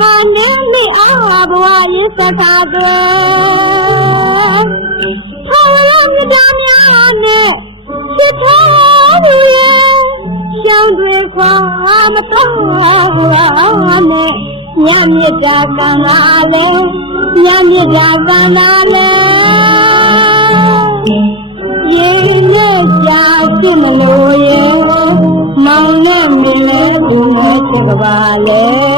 မားနဲ့မိအားဘဝရေးစကားတွေထော်လာမြတ်များနဲ့ချစ်ထားသူရဲ့ရှောင်းတွေခေါ်မတော့ဘူးလားနဲ့ညမြတ်တာကံလာလေညမြတ်တာကံလာလေရေနဲ့ကြာရှိမလို့ရဲ့မောင်နဲ့မင်းနဲ့သူနဲ့ချစ်ပါလေ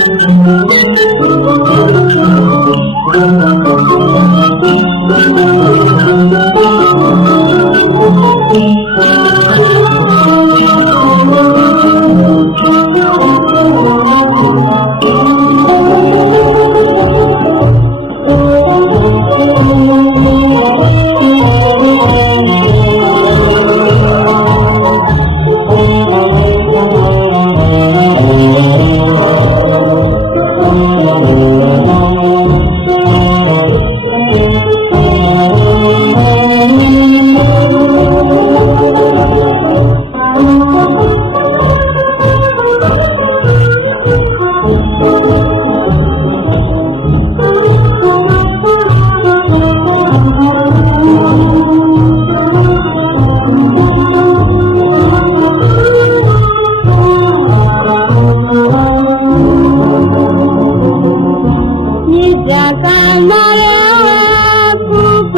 မြေ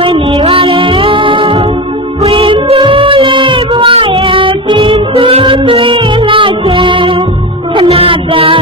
ပနေပါလေပင်သူလေးဘဝရဲ့ပင်သူလေးလိုက်ချေခဏက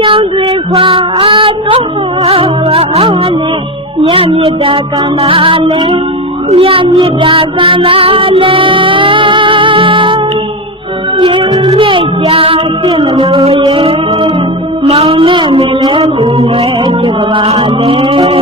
ရှောင်းတွေခွာတော့အောင်နဲ့ညမြတ်တာကံပါလေညမြတ်တာကံပါလေရင်မြတ်ကြဖြစ်မလို့ရဲ့မောင်နဲ့မလို့သူနဲ့ချစ်ပါလေ